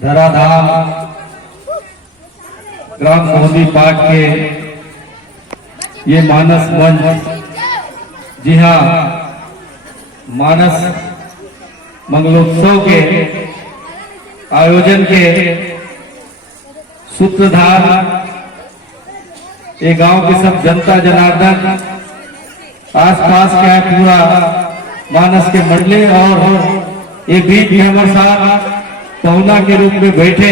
धराधाम ग्राम मोदी पाठ के ये मानस मंच, जी हाँ, मानस मंगलोत्सव के आयोजन के सूत्रधार ये गांव के सब जनता जनार्दन, आसपास का पूरा मानस के मंडली और ये बीच में हमारे साथ पहुना के रूप में बैठे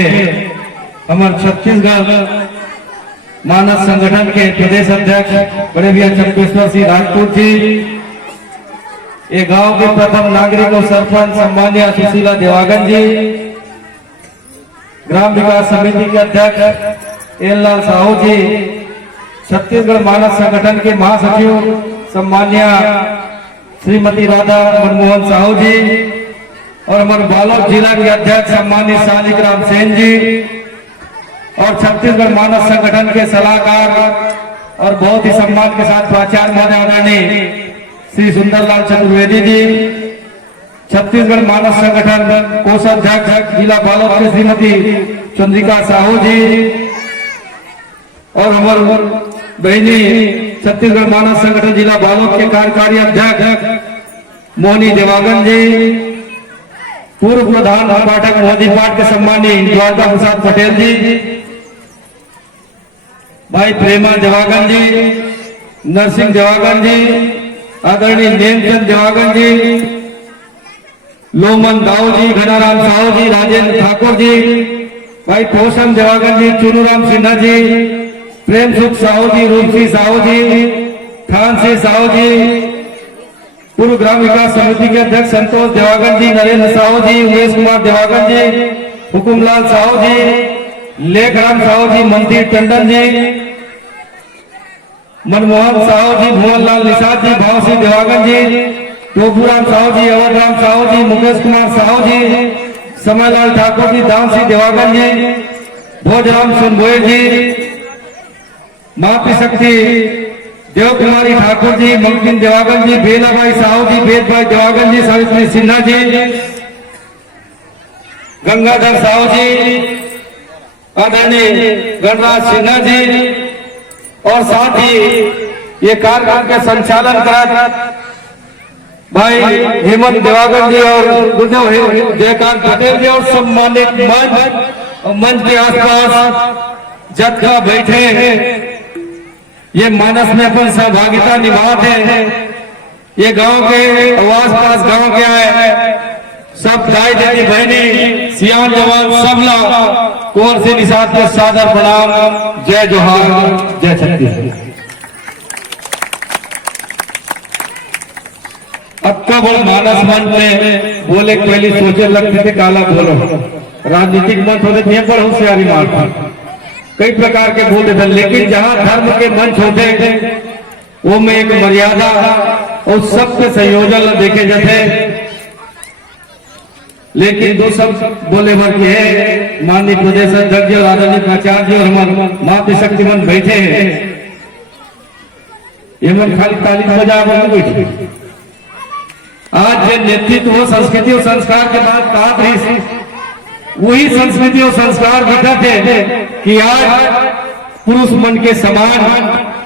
हमारे छत्तीसगढ़ मानस संगठन के प्रदेश अध्यक्ष बड़े भैया चंपेश्वर सिंह राजपूत जी, ये गांव के प्रथम नागरिक और सरपंच सम्मान्य सुशीला देवागन जी, ग्राम विकास समिति के अध्यक्ष एललाल साहू जी, छत्तीसगढ़ मानस संगठन के महासचिव सम्मान्य श्रीमती राधा मनमोहन साहू जी और हमारे बालोद जिला के अध्यक्ष सम्मान्य शालिग्राम सेन जी और छत्तीसगढ़ मानस संगठन के सलाहकार और बहुत ही सम्मान के साथ प्राचार्य महोदय आदरणीय श्री सुंदरलाल चतुर्वेदी जी, छत्तीसगढ़ मानस संगठन कोषाध्यक्ष जिला बालोद के श्रीमती चंद्रिका साहू जी और हमारे बहनी छत्तीसगढ़ मानस संगठन जिला बालोद के कार्यकारी अध्यक्ष मोहनी देवागन जी, पूर्व प्रधान पाठक मोदी पाठ के सम्मानी द्वारका प्रसाद पटेल जी, भाई प्रेमा देवागन जी, नरसिंह देवागन जी, आदरणीय नेमचंद देवागन जी, लोमन दाऊ जी, घनाराम साहू जी, राजेंद्र ठाकुर जी, भाई पोषम देवागन जी, चुनूराम सिन्हा जी, प्रेम सुख साहू जी, रूपसी साहू जी, खान सिंह साहू जी, पूर्व ग्राम विकास समिति के अध्यक्ष संतोष देवागन जी, नरेंद्र साहू जी, उमेश कुमार देवागन जी, हुकुमलाल साहू जी, लेखराम साहू जी, मंदिर टंडन जी, मनमोहन साहू जी, भुवनलाल निषाद जी, भाव सिंह देवागन जी, टोपूराम साहू जी, अवधराम साहू जी, मुकेश कुमार साहू जी, समयलाल ठाकुर जी, दाम सिंह देवागन जी, भोजराम सुनभोई जी, मातृशक्ति देव कुमारी ठाकुर जी, ममकिन देवागन जी, बेलाभाई साहू जी, वेद भाई देवागन जी, सावित्री सिन्हा जी, गंगाधर साहू जी, आदरणीय गणराज सिन्हा जी और साथ ही ये कार्यक्रम के संचालन कर भाई हेमंत देवागन जी और गुरुदेव जयकांत पटेल जी और सम्मानित मंच के आसपास जत्था बैठे हैं, ये मानस में अपन सहभागिता निभाते हैं। ये गांव के आवास पास गांव के आए सब दाई दीदी बहनी सियान जवान सबला कुंवर सिंह निषाद के सादर प्रणाम, जय जोहार, जय छत्तीसगढ़। अब का बोल मानस मंच में बोले पहले सोचे लगते थे काला बोलो, राजनीतिक मंच होते थे पर होशियारी मारता कई प्रकार के बोलते थे, लेकिन जहां धर्म के मंच होते थे वो में एक मर्यादा और सबके संयोजन देखे जाते, लेकिन दो सब बोले भर के है माननीय प्रदेश अध्यक्ष जी और आदरणीय प्राचार्य जी और हमारे मातृशक्ति मन बैठे हैं, ये मन खाली तालीम बजा बैठे। आज जो नेतृत्व संस्कृति और संस्कार के बाद कहा रही वही संस्कृति और संस्कार दिखाते हैं कि आज पुरुष मन के समान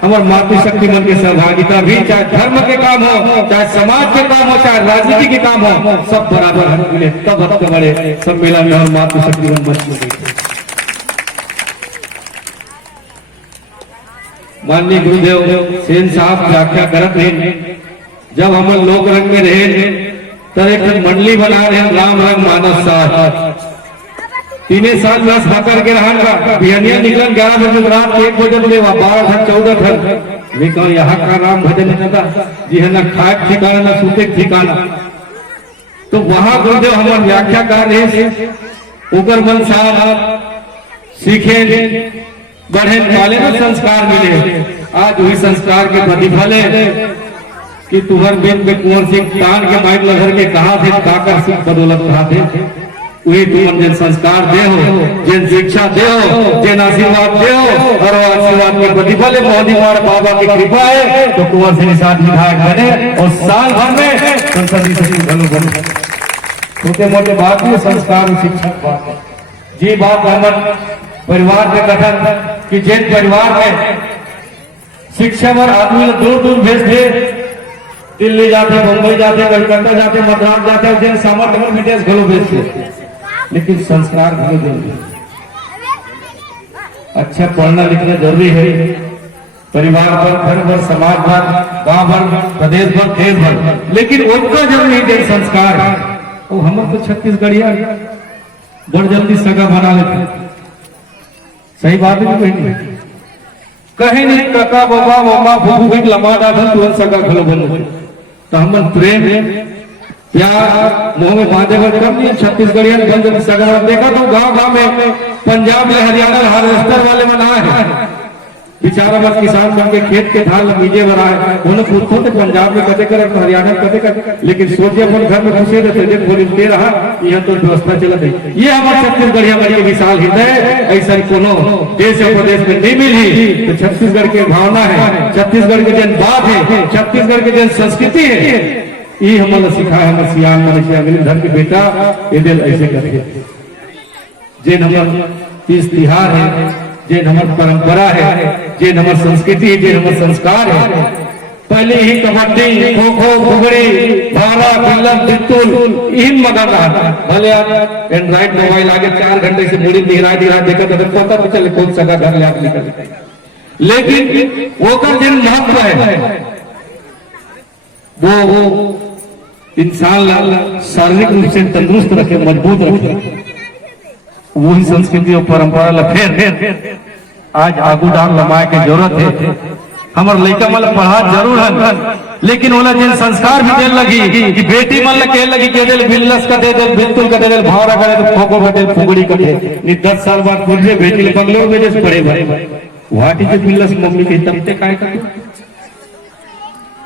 हमारे मातृशक्ति मन के सहभागिता भी, चाहे धर्म के काम हो, चाहे समाज के काम हो, चाहे राजनीति के काम हो, सब बराबर हम मिले तब हफ्ते बड़े सम्मेलन में और मातृशक्ति मन मंच में बैठे। माननीय गुरुदेव सेन साहब व्याख्या करत रहे, जब हम लोक रंग में रहे तब एक मंडली बना रहे राम रंग मानस साथ 3 साल रस पकड़ के रहा बिहनिया निकल 11 बजे रात 1 बजे बोले 12 घर 14 घर वे कहो यहाँ का राम भजन था जी है, न खाए ठिकाना न सूते ठिकाना। तो वहां गुरुदेव हमारे व्याख्या कर रहे उगर मन साहब सीखे बढ़े वाले में संस्कार मिले, आज वही संस्कार के प्रतिफल है कि तुहर बिन में कुंवर सिंह तान के माइक लहर के कहा थे काकर सिंह बदौलत कहा थे, वही तुम जिन संस्कार दे हो, जिन शिक्षा दे हो, जिन आशीर्वाद दे हो और आशीर्वाद के प्रतिफल है मोदी बाबा की कृपा है तो कुंवर सिंह निषाद विधायक बने और साल भर में संसदीय सचिव बने। छोटे मोटे बात नहीं, संस्कार शिक्षक बात है। जी बात हमर परिवार के गठन कि जिन परिवार में शिक्षा पर आदमी दूर दूर भेज दे, दिल्ली जाते, मुंबई जाते, कलकत्ता जाते, मद्रास जाते, जिन सामर्थ्य विदेश घलो भेजते, लेकिन संस्कार घलो जरूरी है। अच्छा पढ़ना लिखना जरूरी है, परिवार पर, घर पर, समाज पर, गांव भर, प्रदेश भर, देश भर, लेकिन उतना जरूरी है संस्कार। और हम तो छत्तीसगढ़िया बड़ जल्दी सगा बना लेते, सही बात है नहीं? कहीं नहीं काका बाबा मामा फूफू भी लमा डाल तुरंत सगा खलो बन। तो हम प्रेम प्यार मुंह में बांधे पर कम नहीं। छत्तीसगढ़िया बन सगा देखा तो गांव गांव में पंजाब में हरियाणा हार्वेस्टर वाले मना है, बेचारा बस किसान बन के खेत के धान बीजे बना है, उन्हें खुद तो पंजाब में कदे करे, हरियाणा में कदे करे, लेकिन सोचे अपन घर में घुसे रहते दे रहा यह तो व्यवस्था चलत है। ये हमारे छत्तीसगढ़िया बड़ी विशाल हृदय, ऐसा कोनो देश और प्रदेश में नहीं मिली। तो छत्तीसगढ़ की भावना है, छत्तीसगढ़ की जन बात है, छत्तीसगढ़ की जन संस्कृति है, ये हमारा सिखाया हमारे सियान मनुष्य अंग्रेज धर्म के बेटा ये दिल ऐसे करते। जे नंबर तीज तिहार है, जे नंबर परंपरा है, जे नंबर संस्कृति है, जे नंबर संस्कार है। पहले ही कबड्डी, खो खो, फुगड़ी, भाला, बिल्लम, बिट्टुल इन मगा रहा था। भले आप एंड्रॉइड मोबाइल आगे 4 घंटे से मुड़ी दिखा देखा तो पता तो चले कौन सगा घर ले आप निकल, लेकिन वो का जिन महत्व है वो इंसान शारीरिक रूप से तंदुरुस्त रखे, मजबूत रखे। वही संस्कृति और परंपरा ला फिर आज आगू डाल लमाए के जरूरत है। हमार लड़का मन पढ़ा जरूर है, लेकिन ओला जिन संस्कार भी देल लगी कि बेटी मन के लगी के देल बिल्लस का दे देल, बिल्कुल का दे देल, भावरा का दे देल, खोखो का दे देल, फुगड़ी का दे देल। 10 साल बाद पूरे बेटी ले बंगलोर में जैसे पढ़े भाई वाटी जो बिल्लस मम्मी के तबते काय का,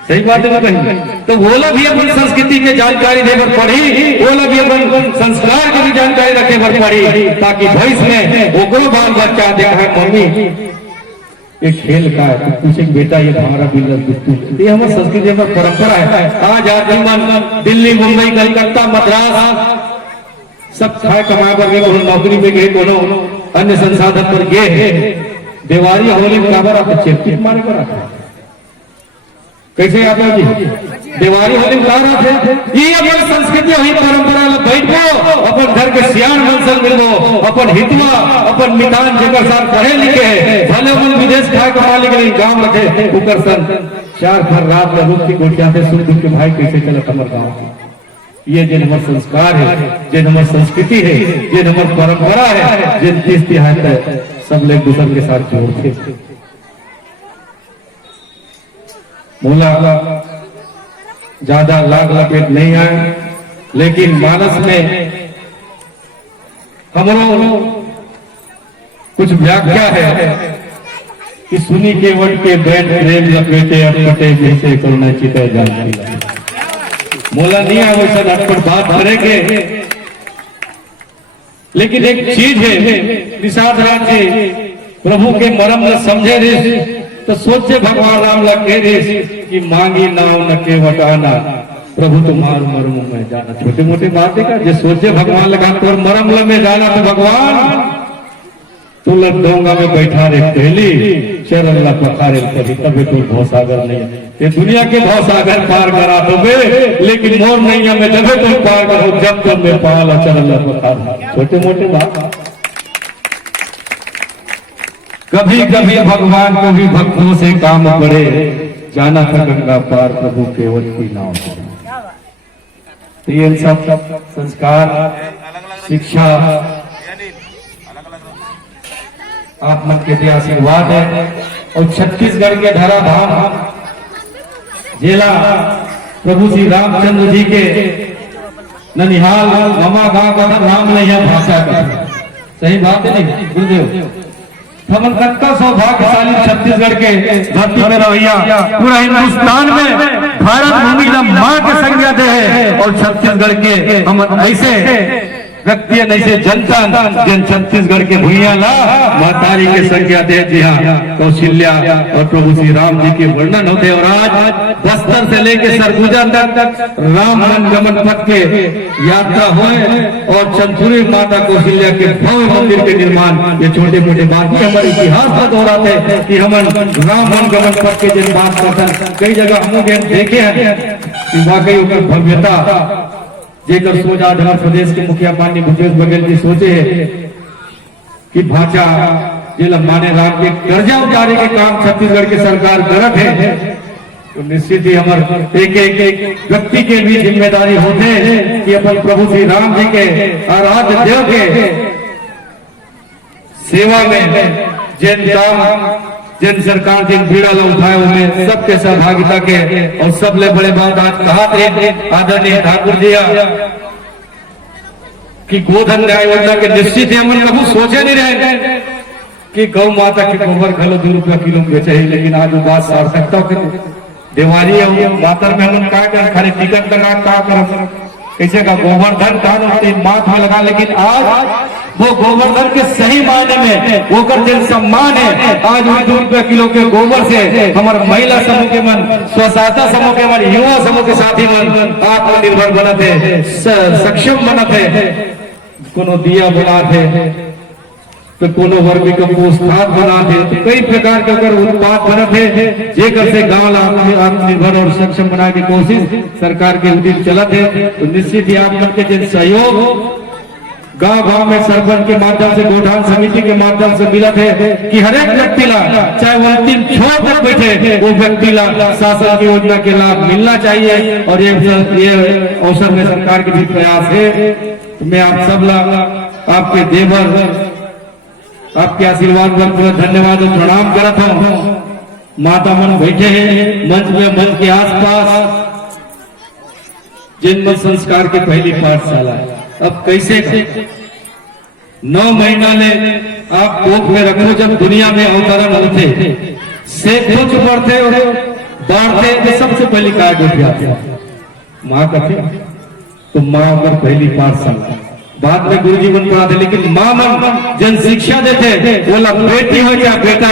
सही बात है भाई। तो बोला भी अपन संस्कृति के जानकारी देकर पढ़ी, बोला भी अपन संस्कार की भी जानकारी रखे पर पढ़ी, ताकि भविष्य में ओकरो बाल बच्चा देखा मम्मी ये खेल का है, तो पूछे बेटा ये हमारा बिल्लस बिट्टू, ये हमारी संस्कृति हमारी परंपरा है। आज आदमी मन दिल्ली, मुंबई, कलकत्ता, मद्रास सब खाए कमाए पर गए, नौकरी में गए, कोनो अन्य संसाधन पर गए, दिवाली होली में काबर आते चेपचिप मारे पर आते। कैसे आता जी दिवाली होली में रहा थे, ये अपन संस्कृति वही परंपरा बैठो, अपन घर के सियान मनसल मिलो, अपन हितवा अपन मितान जेकर साथ पढ़े लिखे है, भले अपन विदेश खाए कमा लेकिन गांव रखे उकर सन 4 भर रात में रुक की गोटिया से सुन दुख के भाई कैसे चलत हमारे गाँव। ये जिन हमारे संस्कार है, जिन हमारी संस्कृति है, जिन हमारी परंपरा है, जिन तीज तिहार है, सब लोग दूसरे के साथ जोड़ते। बोला ज्यादा लाग लपेट नहीं आए, लेकिन मानस में हमारा कुछ व्याख्या है कि सुनी के वट के बैठ प्रेम लपेटे अटपटे जैसे करुणा चिता जानती। मोला नहीं है वैसा अटपट बात करेंगे, लेकिन एक चीज है निषाद राज जी प्रभु के मरम न समझे रे, तो सोचे भगवान राम लगे रे कि मांगी नाव न के वटाना, प्रभु तुम्हारू मरम में जाना। छोटे मोटे बातें का जो सोचे भगवान लगा तो मरम में जाना, तो भगवान तू लडोंगा में बैठा रे पहली चरण ला पखारे कभी तभी कोई भवसागर नहीं। ये दुनिया के भवसागर पार करा दोगे, लेकिन मोर नैया में जब तुम पार करो जब तुम में पाला चरण ला पखार। छोटे मोटे बात कभी कभी भगवान को भी भक्तों से काम पड़े, जाना था गंगा पार प्रभु केवल की नाव। तो ये सब संस्कार शिक्षा आप मन के लिए आशीर्वाद है। और छत्तीसगढ़ के धराधाम जिला प्रभु श्री रामचंद्र जी के ननिहाल मामा गांव का नाम नहीं है भाषा का, सही बात है नहीं गुरुदेव? हमन कत्ता सौभाग्यशाली छत्तीसगढ़ के धरती में रहिया, पूरा हिंदुस्तान में भारत भूमि का मां के संज्ञा दे है, और छत्तीसगढ़ के हम ऐसे व्यक्ति नहीं जनता जिन छत्तीसगढ़ के भूया ला महतारी के संख्या दे। जी हाँ, कौशल्या और प्रभु श्री राम जी के वर्णन होते और आज बस्तर से लेके सरगुजा तक राम गमन पथ के यात्रा हुए और चंदपुरी माता कौशल्या के भव्य मंदिर के निर्माण। ये छोटे मोटे बात हमारे इतिहास पर दोहराते हैं कि हम राम गमन पथ के जिन बात करते कई जगह हम देखे हैं कि वाकई भव्यता जेकर सोच आज हमारे प्रदेश के मुखिया माननीय भूपेश बघेल जी सोचे है कि भाषा जिला माने राम के कर्जा उतारे के काम छत्तीसगढ़ की सरकार करत है, तो निश्चित ही हमारे एक व्यक्ति के भी जिम्मेदारी होते हैं कि अपन प्रभु श्री राम जी के आराध्य देव के सेवा में जिन काम जिन सरकार जिन पीड़ा ला उठाए उनमें सबके सहभागिता के और सबले बड़े बात आज कहा थे आदरणीय ठाकुर जी कि गोधन न्याय योजना के निश्चित ही हम कभी सोचे नहीं रहे कि गौ माता के गोबर खलो 2 रुपया किलो बेचे है, लेकिन आज वो बात सार्थकता के दिवाली है मातर में हम क्या कर खाली टिकट लगा क्या कर कैसे का गोवर्धन का माथा लगा, लेकिन आज वो गोवर्धन के सही मायने में वो कर दिल सम्मान है। आज 2 रुपया किलो के गोबर से हमारे महिला समूह के मन, स्वसहायता समूह के मन, युवा समूह के साथी मन आत्मनिर्भर बनते सक्षम बनते, कोनो दिया बनाते तो कोनो वर्मी कंपोस्ट खाद बनाते, तो कई प्रकार के अगर उत्पाद बनते जेकर से गांव आत्मनिर्भर और सक्षम बनाने की कोशिश सरकार के उद्देश्य चलत है। तो निश्चित ही आप लोग के जिन सहयोग गांव में सरपंच के माध्यम से गोठान समिति के माध्यम से मिलत है कि हर एक व्यक्ति ला चाहे वो अंतिम छोर तक बैठे वो व्यक्ति ला शासन की योजना के लाभ मिलना चाहिए और ये अवसर में सरकार के भी प्रयास है। तो मैं आप सब ला आपके देवर आपके आशीर्वाद पर पूरा धन्यवाद और प्रणाम करता हूँ। माता मन बैठे हैं मंच में, मंच के आसपास जन्म संस्कार के पहली पाठशाला है। अब कैसे 9 महीना ले आप कोख में रखो, जब दुनिया में अवतरण होते से कुछ बढ़ते और बढ़ते तो सबसे पहली काय उठाते माँ कथी, तो माँ अगर पहली पाठशाला बाद में गुरु जीवन पढ़ाते, लेकिन माँ मन जन शिक्षा देते बोला बेटी हो या बेटा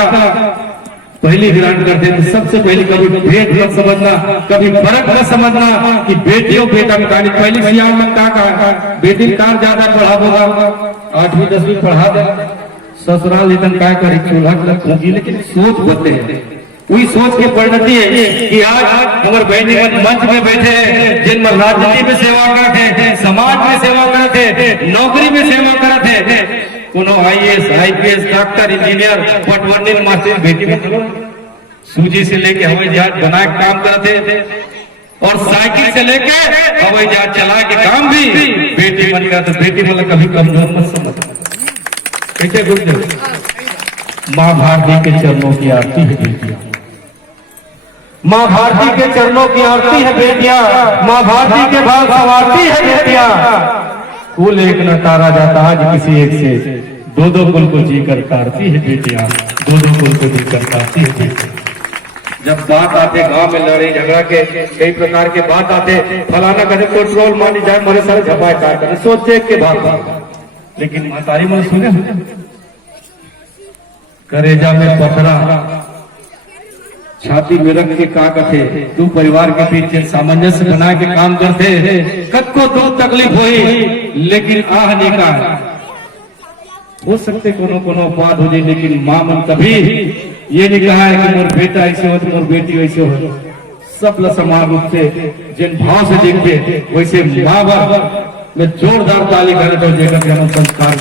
पहली ग्रहण करते तो सबसे पहले कभी भेद मत समझना, कभी फर्क मत समझना कि बेटी हो बेटा में कहानी पहली सियार में कहा बेटी कार ज्यादा पढ़ा होगा 8वीं 10वीं पढ़ा दे ससुराल इतन क्या करे चूल्हा होगी, लेकिन सोच बदले हैं। वही सोच की परिणति है कि आज हमारे बहनी मंच में बैठे हैं जिनमें राजनीति में सेवा करते हैं, समाज में सेवा करते हैं, नौकरी में सेवा करते हैं, कोनो IAS IPS डॉक्टर इंजीनियर पटवर्णी मास्टर बेटी सूजी से लेके हवाई जहाज बना के काम करते थे और साइकिल से लेके हवाई जहाज चला के काम भी बेटी बन गया। तो बेटी वाला कभी कमजोर मत समझ। कैसे गुरुदेव माँ भारती के चरणों की आरती है बेटियां, माँ भारती के चरणों की आरती है बेटियां, माँ भारती के भाग संवारती है बेटियां। कुल एक न तारा जाता आज किसी एक से, 2-2 कुल को जीकर तारती है बेटियां, 2-2 कुल को जीकर तारती है बेटियां। जब बात आते गांव में लड़ाई झगड़ा के कई प्रकार के बात आते, फलाना करे पेट्रोल मानी जाए मेरे सारे झपाए चार करे सोचे के बात, लेकिन महतारी मन सुने करेजा में पथरा छाती में रख के का कथे 2 परिवार के बीच सामंजस्य बना के काम करते कद को 2 तकलीफ हुई, लेकिन आह निकाल हो सकते कोनो अपवाद हो जाए, लेकिन माँ मन कभी ये नहीं कहा है कि मोर बेटा ऐसे हो तो मोर बेटी ऐसे हो। सब समान रूप से जिन भाव से देखते वैसे माँ बाप में जोरदार ताली करे तो जेकर जन्म संस्कार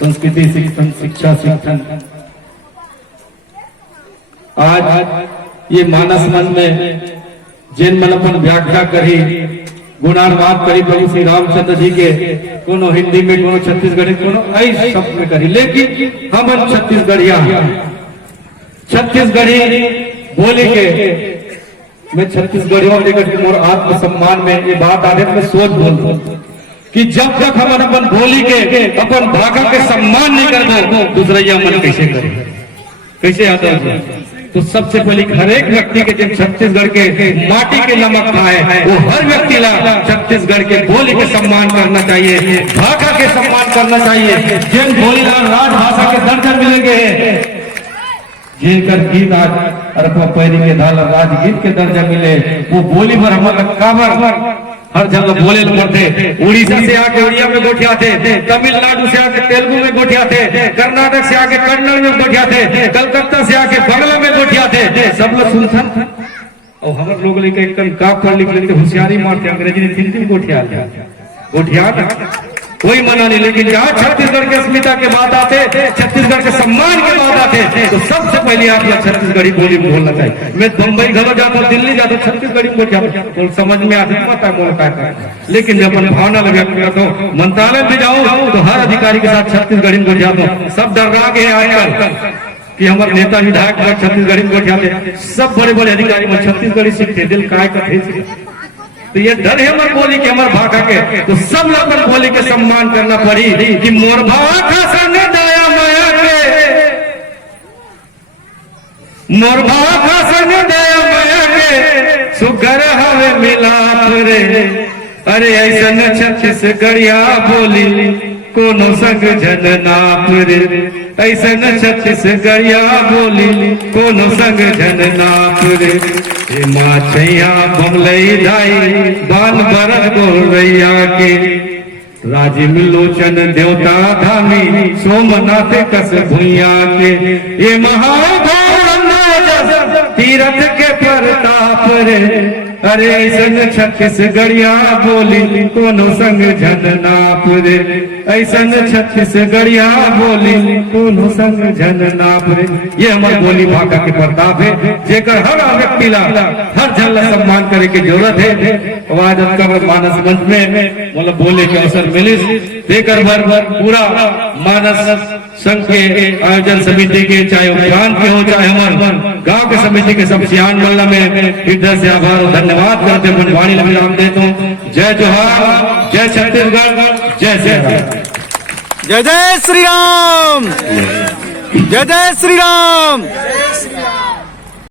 संस्कृति शिक्षण शिक्षा शिक्षण आज ये मानस मन में जिन मन अपन व्याख्या करी गुणानुवाद करी प्रभु श्री रामचंद्र जी के, कोनो हिंदी में कोनो छत्तीसगढ़ी कोनो ऐसे शब्द में करी, लेकिन हम छत्तीसगढ़ी बोले के मैं छत्तीसगढ़ियों लेकर और आत्मसम्मान में ये बात आने में सोच बोलता कि जब तक हम अपन बोली के अपन भाषा के सम्मान नहीं कर दो दूसरा मन कैसे करे, कैसे आता है तो सबसे पहले हर एक व्यक्ति के जब छत्तीसगढ़ के माटी के नमक खाए वो हर व्यक्ति ला छत्तीसगढ़ के बोली के सम्मान करना चाहिए, भाषा के सम्मान करना चाहिए। जिन बोलीलाल राजभाषा के दर्जा मिलेंगे जिनकर गीत आज अरपा पैरी के धाल राजगीत के दर्जा मिले वो बोली पर हमारा काबर हर जगह बोले पड़ते। उड़ीसा से आके उड़िया में गोठियाते, तमिलनाडु से आके तेलुगु में गोठियाते, कर्नाटक से आके कन्नड़ में गोठियाते, कलकत्ता से आके बंगला में गोठियाते। सब लोग सुनते और हम लोग लेके एक काप कर लिख लेते, होशियारी मारते, अंग्रेजी में हिंदी में गोठिया कोई मना नहीं। लेकिन जहाँ छत्तीसगढ़ के अस्मिता के बात आते, छत्तीसगढ़ के सम्मान के बात आते तो सबसे पहले आप लोग छत्तीसगढ़ी बोली में बोलना चाहिए। मैं बम्बई घलो जाता हूँ, दिल्ली जाता हूँ, छत्तीसगढ़ी में बोल समझ में आता है, पता बोल का। लेकिन जब अपन भावना व्यक्त करता हूँ, मंत्रालय में जाऊँ तो हर अधिकारी के साथ छत्तीसगढ़ी में जाता हूँ। सब डर रहा है आजकल कि हमारे नेता विधायक छत्तीसगढ़ी में जाते, सब बड़े बड़े अधिकारी छत्तीसगढ़ी सीखते, दिल काय करते। तो ये डर है हमारे बोली के, हमारे भाषा के, तो सब लोग बोली के सम्मान करना पड़ी कि मोर भाषा संग दया माया के, मोर भाषा संग दया माया के सुगर हवे मिलाप रे। अरे ऐसा छत्तीसगढ़िया बोली कोनो संग जन नाप रे, ऐसा छत्तीसगढ़िया बोली कोनो संग जन नाप रे। माँ छैया बमलई धाई बान भरत गोरैया के, राजिम लोचन देवता धामी सोमनाथ कस भुइया के। ये महाभारत तीरथ के प्रताप रे। अरे ऐसन छत्तीसगढ़िया बोली कोनो संग जन नाप रे, ऐसन छत्तीसगढ़िया बोली कोनो संग जन नाप रे। ये हमारी बोली भाषा के प्रताप है, जेकर हर व्यक्ति ला हर जन ला सम्मान करे की जरूरत है। आज का मानस मंच में मतलब बोले के अवसर मिले, देकर भर पूरा मानस संघ के आयोजन समिति के, चाहे उपरांत के हो चाहे हमारे गांव के समिति के, सब सियान मल्ला में हृदय से आभार और धन्यवाद करते हुए वाणी विराम देता हूँ। जय जोहार, जय छत्तीसगढ़, जय श्री राम। जय जय श्री राम, जय जय श्री राम।